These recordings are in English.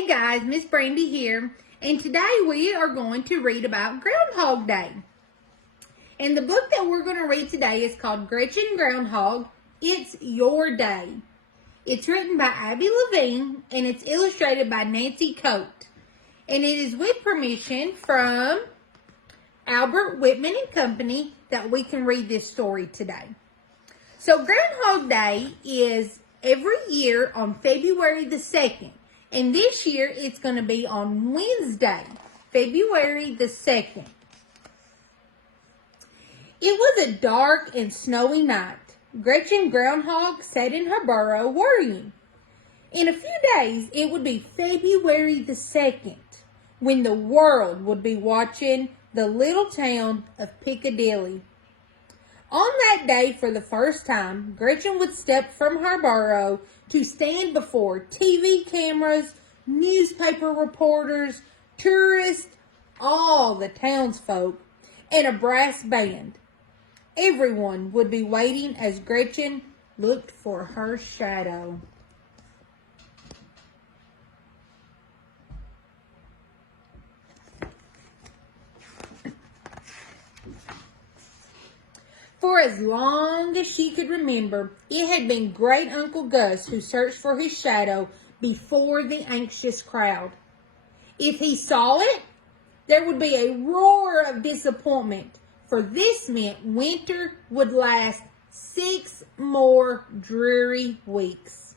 Hey guys, Miss Brandi here, and today we are going to read about Groundhog Day. And the book that we're going to read today is called Gretchen Groundhog, It's Your Day. It's written by Abby Levine, and it's illustrated by Nancy Cote. And it is with permission from Albert Whitman Company that we can read this story today. So Groundhog Day is every year on February the 2nd. And this year, it's going to be on Wednesday, February the 2nd. It was a dark and snowy night. Gretchen Groundhog sat in her burrow worrying. In a few days, it would be February the 2nd, when the world would be watching the little town of Piccadilly. On that day, for the first time, Gretchen would step from her burrow to stand before TV cameras, newspaper reporters, tourists, all the townsfolk, and a brass band. Everyone would be waiting as Gretchen looked for her shadow. For as long as she could remember, it had been Great Uncle Gus who searched for his shadow before the anxious crowd. If he saw it, there would be a roar of disappointment, for this meant winter would last 6 more dreary weeks.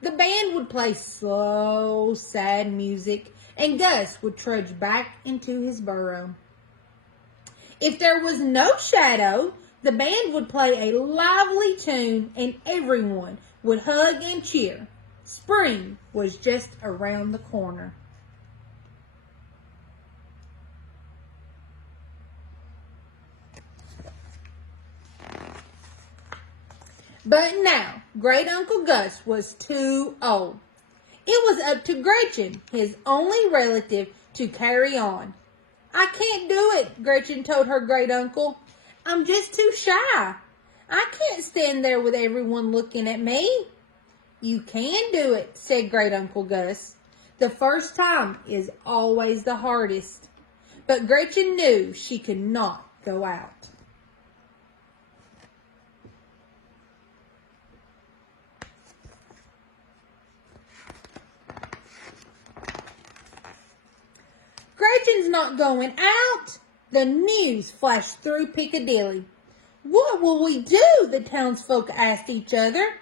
The band would play slow, sad music, and Gus would trudge back into his burrow. If there was no shadow, the band would play a lively tune and everyone would hug and cheer. Spring was just around the corner. But now, Great Uncle Gus was too old. It was up to Gretchen, his only relative, to carry on. "I can't do it," Gretchen told her great uncle. "I'm just too shy. I can't stand there with everyone looking at me." "You can do it," said Great Uncle Gus. "The first time is always the hardest." But Gretchen knew she could not go out. "Gretchen's not going out!" The news flashed through Piccadilly. "What will we do?" the townsfolk asked each other.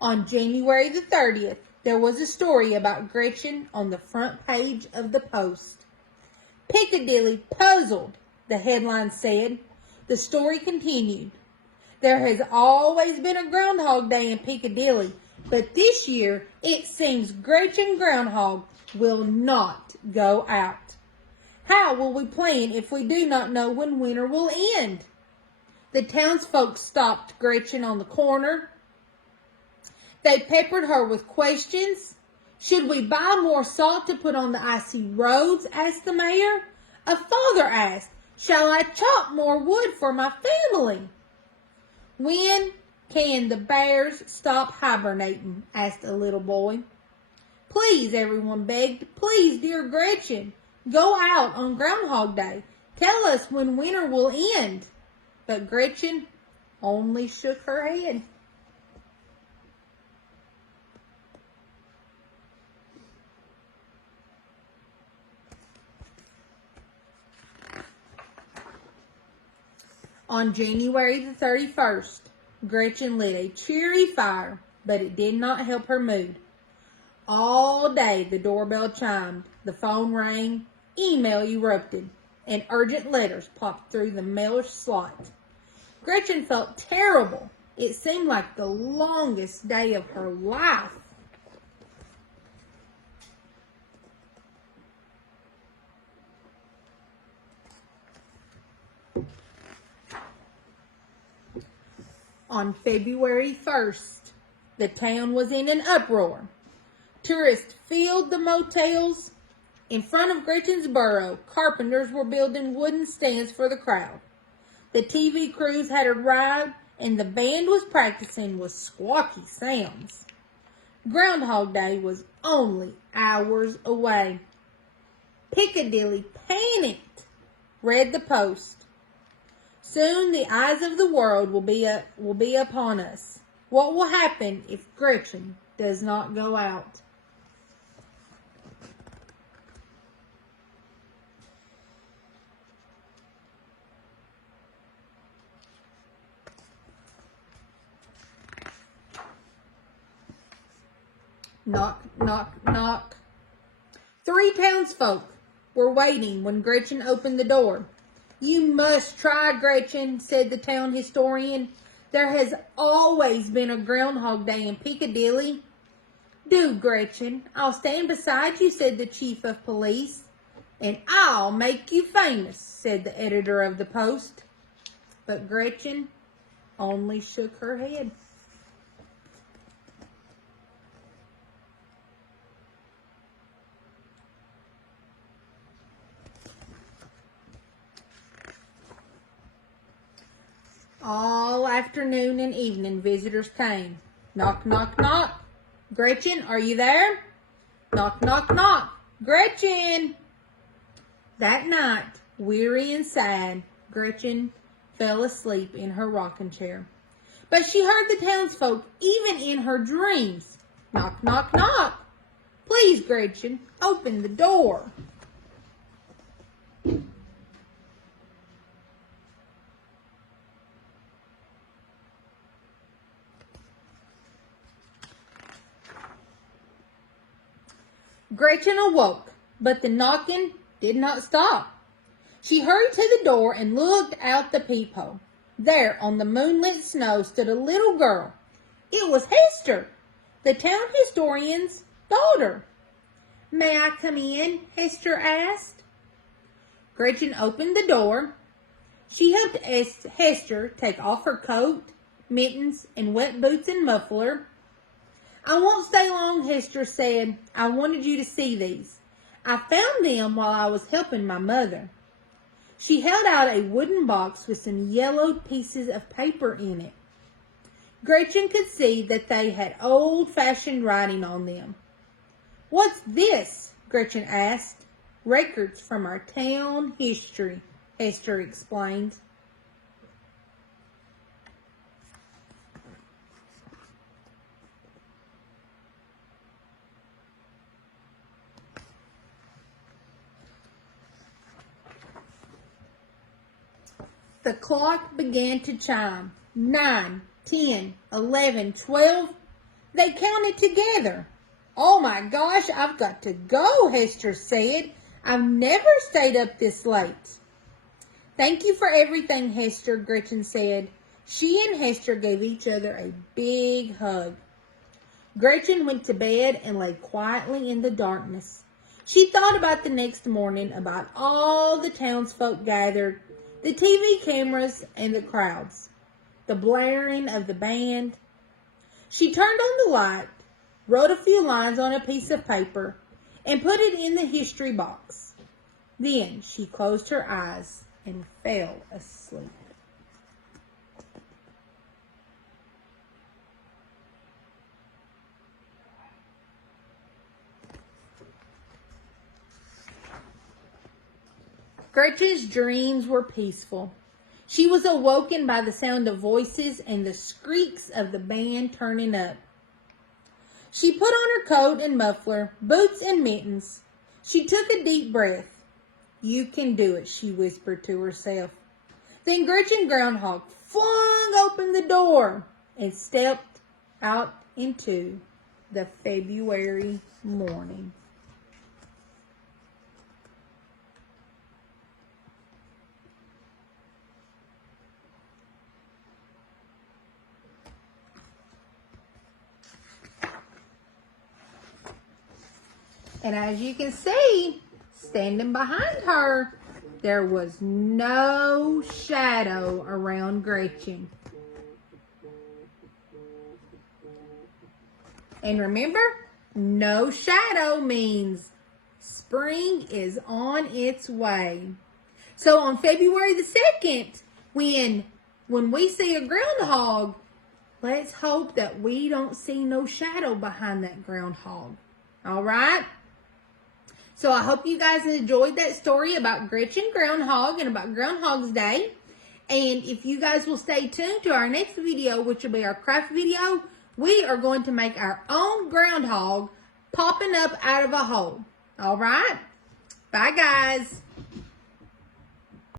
On January the 30th, there was a story about Gretchen on the front page of the Post. "Piccadilly puzzled," the headline said. The story continued. "There has always been a Groundhog Day in Piccadilly, but this year it seems Gretchen Groundhog will not go out. How will we plan if we do not know when winter will end?" The townsfolk stopped Gretchen on the corner. They peppered her with questions. "Should we buy more salt to put on the icy roads?" asked the mayor. A father asked, "Shall I chop more wood for my family?" "When can the bears stop hibernating?" asked a little boy. "Please," everyone begged, "please, dear Gretchen, go out on Groundhog Day. Tell us when winter will end." But Gretchen only shook her head. On January the 31st, Gretchen lit a cheery fire, but it did not help her mood. All day the doorbell chimed, the phone rang, email erupted, and urgent letters popped through the mailers slot. Gretchen felt terrible. It seemed like the longest day of her life. On February 1st, the town was in an uproar. Tourists filled the motels. In front of Gretchen's burrow, carpenters were building wooden stands for the crowd. The TV crews had arrived, and the band was practicing with squawky sounds. Groundhog Day was only hours away. Piccadilly panicked, read the Post. Soon the eyes of the world will be upon us. What will happen if Gretchen does not go out? Knock, knock, knock. 3 townsfolk were waiting when Gretchen opened the door. "You must try, Gretchen," said the town historian. "There has always been a Groundhog Day in Piccadilly." "Do, Gretchen. I'll stand beside you," said the chief of police. "And I'll make you famous," said the editor of the Post. But Gretchen only shook her head. All afternoon and evening visitors came. Knock, knock, knock. "Gretchen, are you there?" Knock, knock, knock. "Gretchen!" That night, weary and sad, Gretchen fell asleep in her rocking chair. But she heard the townsfolk even in her dreams. Knock, knock, knock. "Please, Gretchen, open the door." Gretchen awoke, but the knocking did not stop. She hurried to the door and looked out the peephole. There, on the moonlit snow, stood a little girl. It was Hester, the town historian's daughter. "May I come in?" Hester asked. Gretchen opened the door. She helped Hester take off her coat, mittens, and wet boots and muffler. "I won't stay long," Hester said. "I wanted you to see these. I found them while I was helping my mother." She held out a wooden box with some yellowed pieces of paper in it. Gretchen could see that they had old-fashioned writing on them. "What's this?" Gretchen asked. "Records from our town history," Hester explained. The clock began to chime. 9, 10, 11, 12. They counted together. "Oh my gosh, I've got to go," Hester said. "I've never stayed up this late." "Thank you for everything, Hester," Gretchen said. She and Hester gave each other a big hug. Gretchen went to bed and lay quietly in the darkness. She thought about the next morning, about all the townsfolk gathered, the TV cameras and the crowds, the blaring of the band. She turned on the light, wrote a few lines on a piece of paper, and put it in the history box. Then she closed her eyes and fell asleep. Gretchen's dreams were peaceful. She was awoken by the sound of voices and the squeaks of the band turning up. She put on her coat and muffler, boots and mittens. She took a deep breath. "You can do it," she whispered to herself. Then Gretchen Groundhog flung open the door and stepped out into the February morning. And as you can see, standing behind her, there was no shadow around Gretchen. And remember, no shadow means spring is on its way. So on February the 2nd, when we see a groundhog, let's hope that we don't see no shadow behind that groundhog. All right? So I hope you guys enjoyed that story about Gretchen Groundhog and about Groundhog's Day. And if you guys will stay tuned to our next video, which will be our craft video, we are going to make our own groundhog popping up out of a hole. All right? Bye, guys.